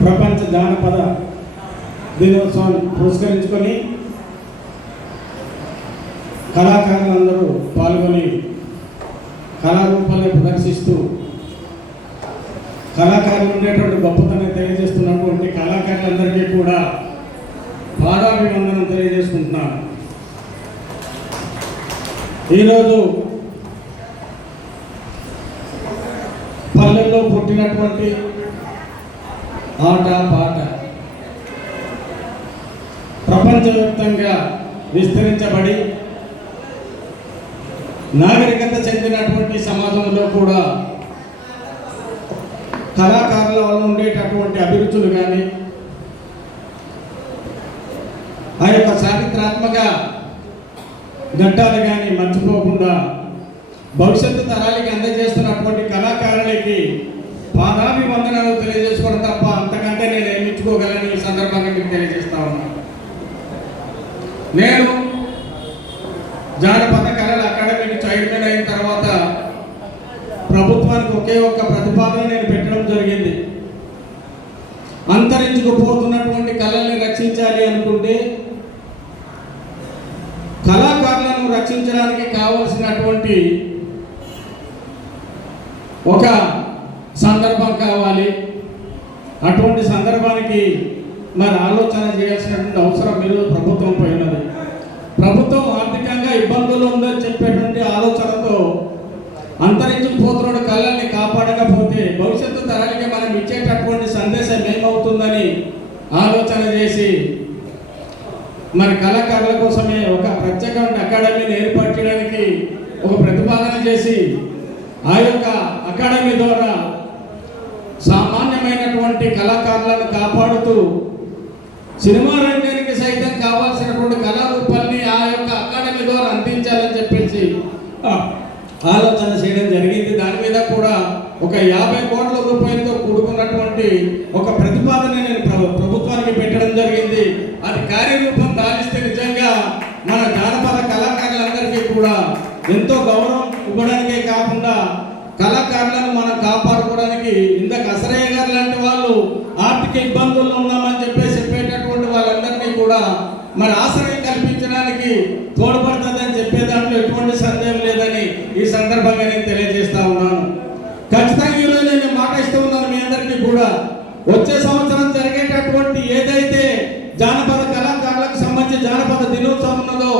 ప్రపంచ జానపద దినోత్సవాన్ని పురస్కరించుకొని కళాకారులందరూ పాల్గొని కళారూపాన్ని ప్రదర్శిస్తూ కళాకారులు ఉండేటువంటి గొప్పతనం తెలియజేస్తున్నటువంటి కళాకారులందరికీ కూడా పాదాభివందనం తెలియజేసుకుంటున్నాను. ఈరోజు పల్లెల్లో పుట్టినటువంటి ఆట పాట ప్రపంచవ్యాప్తంగా విస్తరించబడి నాగరికత చెందినటువంటి సమాజంలో కూడా కళాకారుల వల్ల ఉండేటటువంటి అభిరుచులు కానీ ఆ యొక్క చారిత్రాత్మక ఘట్టాలు కానీ మర్చిపోకుండా భవిష్యత్తు తరాలకి అందజేస్తున్నటువంటి కళాకారులకి పాదాభివందనాలు తెలియజేసుకోవడం తప్ప అంతకంటే నేను ఏమిచ్చుకోగలని ఈ సందర్భంగా మీకు తెలియజేస్తా ఉన్నాను. నేను జానపద కళల అకాడమీకి చైర్మన్ అయిన తర్వాత ప్రభుత్వానికి ఒకే ఒక్క ప్రతిపాదన నేను పెట్టడం జరిగింది. అంతరించుకుపోతున్నటువంటి కళల్ని రక్షించాలి అనుకుంటే కళాకారులను రక్షించడానికి కావలసినటువంటి ఒక సందర్భం కావాలి. అటువంటి సందర్భానికి మరి ఆలోచన చేయాల్సినటువంటి అవసరం ఈరోజు ప్రభుత్వం పై ఉన్నది. ప్రభుత్వం ఆర్థికంగా ఇబ్బందులు ఉందని చెప్పేటువంటి ఆలోచనతో అంతరించుకుపోతున్న కళల్ని కాపాడకపోతే భవిష్యత్తు తరాలకి మనం ఇచ్చేటటువంటి సందేశం ఏమవుతుందని ఆలోచన చేసి మరి కళాకారుల కోసమే ఒక ప్రత్యేకమైన అకాడమీని ఏర్పాటు చేయడానికి ఒక ప్రతిపాదన చేసి ఆ యొక్క అకాడమీ ద్వారా సామాన్యమైనటువంటి కళాకారులను కాపాడుతూ సినిమా రంగానికి సైతం కావాల్సినటువంటి కళారూపాల్ని ఆ యొక్క అకాడమీ ద్వారా అందించాలని చెప్పేసి ఆలోచన చేయడం జరిగింది. దాని మీద కూడా ఒక 50 కోట్ల రూపాయలతో కూడుకున్నటువంటి ఒక ప్రతిపాదన నేను ప్రభుత్వానికి పెట్టడం జరిగింది. అది కార్యరూపం దాలిస్తే నిజంగా మన జానపద కళాకారులందరికీ కూడా ఎంతో గౌరవం ఇవ్వడానికే కాకుండా కళాకారులను మనం కాపాడుకోవడానికి ఇందాక అసరయ్య గారు లాంటి వాళ్ళు ఆర్థిక ఇబ్బందుల్లో ఉన్నామని చెప్పేటటువంటి వాళ్ళందరినీ కూడా మరి ఆశ్రయం కల్పించడానికి తోడ్పడుతుందని చెప్పే దాంట్లో ఎటువంటి సందేహం లేదని ఈ సందర్భంగా నేను తెలియజేస్తా ఉన్నాను. ఖచ్చితంగా ఈరోజు నేను మాట ఇస్తూ ఉన్నాను మీ అందరికీ కూడా. వచ్చే సంవత్సరం జరిగేటటువంటి ఏదైతే జానపద కళాకారులకు సంబంధించి జానపద దినోత్సవం ఉన్నదో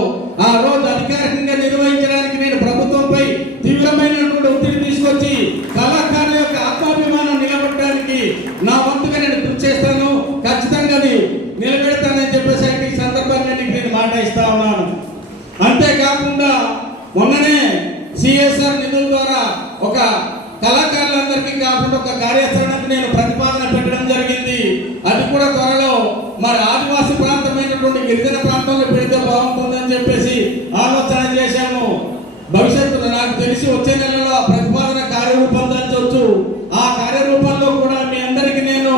ఆ రోజు అధికారికంగా నిర్వహించడానికి నేను ప్రభుత్వంపై తీవ్రమైనటువంటి ఒత్తిడి తీసుకొచ్చి కళాకారుల యొక్క ఆత్మాభిమానం నిలబెట్టడానికి నా వంతుగా నేను కృషి చేస్తాను. ఖచ్చితంగా అది నిలబెడతానని చెప్పేసి ఈ సందర్భంగా నేను మాట ఇస్తా ఉన్నాను. అంతేకాకుండా మొన్ననే సిఎస్ఆర్ నిధుల ద్వారా ఒక కళాకారులందరికీ కాకుండా ఒక కార్యాచరణకు నేను ప్రతిపాదన పెట్టడం జరిగింది. అది కూడా త్వరలో మరి ఆదివాసీ ప్రాంతమైనటువంటి గిరిజన ప్రాంతంలో పెడితే బాగుంటుందని చెప్పేసి ఆలోచన చేశాము. భవిష్యత్తులో నాకు తెలిసి వచ్చే నెలలో ప్రతిపాదన కార్యరూపం దాల్చవచ్చు. ఆ కార్యరూపంలో కూడా మీ అందరికీ నేను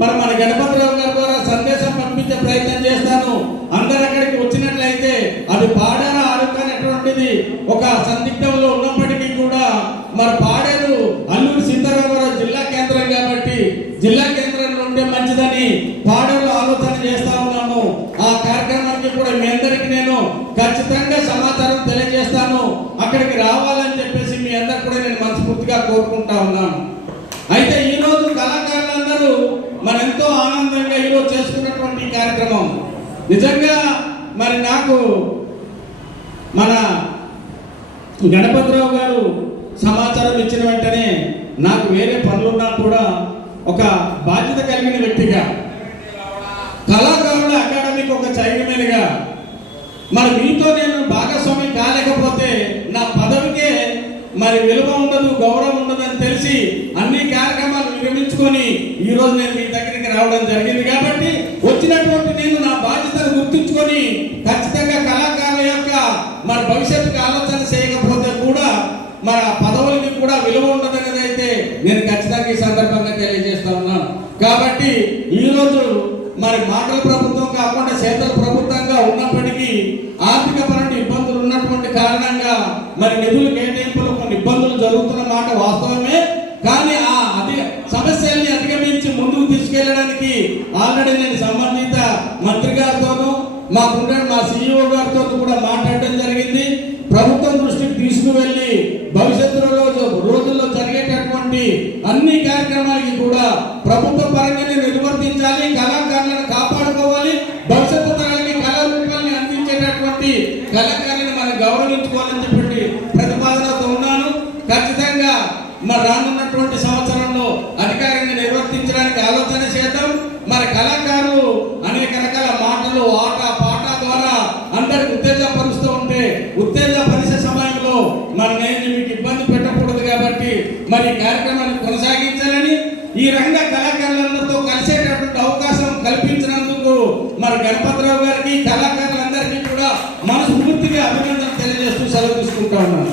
మరి మన గణపతిరావు గారి ద్వారా సందేశం పంపించే ప్రయత్నం చేస్తాను. అందరు అక్కడికి వచ్చినట్లయితే అది పాడేరు అరకు అనేటువంటిది ఒక సందిగ్ధంలో ఉన్నప్పటికీ కూడా మరి పాడేరు అల్లూరి సీతారామరావు జిల్లా కేంద్రం కాబట్టి జిల్లా కేంద్రంలో ఉంటే మంచిదని పాడేరు ఆలోచన చేస్తా ఉన్నాము. ఆ కార్యక్రమానికి కూడా మీ అందరికీ నేను ఖచ్చితంగా సమాచారం తెలియజేస్తాను. అక్కడికి రావాలని చెప్పేసి మీ అందరు కూడా నేను మనస్ఫూర్తిగా కోరుకుంటా ఉన్నాను. అయితే ఈరోజు కళాకారులందరూ మరి ఎంతో ఆనందంగా ఈరోజు చేసుకున్నటువంటి కార్యక్రమం నిజంగా మరి నాకు మన గణపతిరావు గారు సమాచారం ఇచ్చిన వెంటనే నాకు వేరే పనులున్నా కూడా ఒక బాధ్యత కలిగిన వ్యక్తిగా కళాకారుల అకాడమీకి ఒక చైర్మన్గా మరి మీతో నేను భాగస్వామి కాలేకపోతే నా పదవికే మరి విలువ ఉండదు, గౌరవం ఉండదని తెలిసి అన్ని కార్యక్రమాలు విరమించుకొని ఈరోజు నేను మీ దగ్గరికి రావడం జరిగింది. కాబట్టి వచ్చినటువంటి నేను నా బాధ్యతను గుర్తించుకొని ఖచ్చితంగా కళాకారుల యొక్క మరి భవిష్యత్తుకు ఆలోచన చేయకపోతే కూడా మరి ఆ పదవులకి కూడా విలువ ఉండదనేది అయితే నేను ఖచ్చితంగా ఈ సందర్భంగా తెలియజేస్తా ఉన్నాను. కాబట్టి ఈరోజు మరి మాటల ప్రభుత్వం కాకుండా చేతల ప్రభుత్వంగా ఉన్నప్పటికీ ఆర్థిక పరమైన ఇబ్బందులు ఉన్నటువంటి కారణంగా మరి నిధులు కేటాయింపులో కొన్ని ఇబ్బందులు జరుగుతున్న మాట వాస్తవమే. కానీ ఆ సమస్యల్ని అధిగమించి ముందుకు తీసుకెళ్ళి తీసుకెళ్ళడానికి ఆల్రెడీ నేను సంబంధిత మంత్రి గారితోనూ మా CEO గారితో కూడా మాట్లాడడం జరిగింది. ప్రభుత్వం దృష్టికి తీసుకువెళ్ళి భవిష్యత్తులో రోజుల్లో జరిగేటటువంటి అన్ని కార్యక్రమాలకి కూడా ప్రభుత్వ పరంగానే నిర్వర్తించాలి, కళాకారులను కాపాడుకోవాలి, భవిష్యత్తు తరాలకి కళారూపాన్ని అందించేటటువంటి కళాకారులను మనం గౌరవించుకోవాలని చెప్పి ప్రతిపాదనతో ఉన్నాను. ఖచ్చితంగా మరి రానున్నటువంటి సంవత్సరంలో అధికారంగా నిర్వర్తించడానికి ఆలోచన చేద్దాం. మరి కళాకారులు అనేక రకాల మాటలు ఆట పాట ద్వారా అందరికి ఉత్తేజపరుస్తూ ఉంటే ఉత్తేజపరిచే సమయంలో మరి నేను మీకు ఇబ్బంది పెట్టకూడదు కాబట్టి మరి కార్యక్రమాన్ని కొనసాగించాలని ఈ రంగ కళాకారులందరితో కలిసేటటువంటి అవకాశం కల్పించినందుకు మరి గణపతిరావు గారికి కళాకారులందరికీ కూడా మనస్ఫూర్తిగా అభినందన తెలియజేస్తూ సెలవు తీసుకుంటా ఉన్నాను.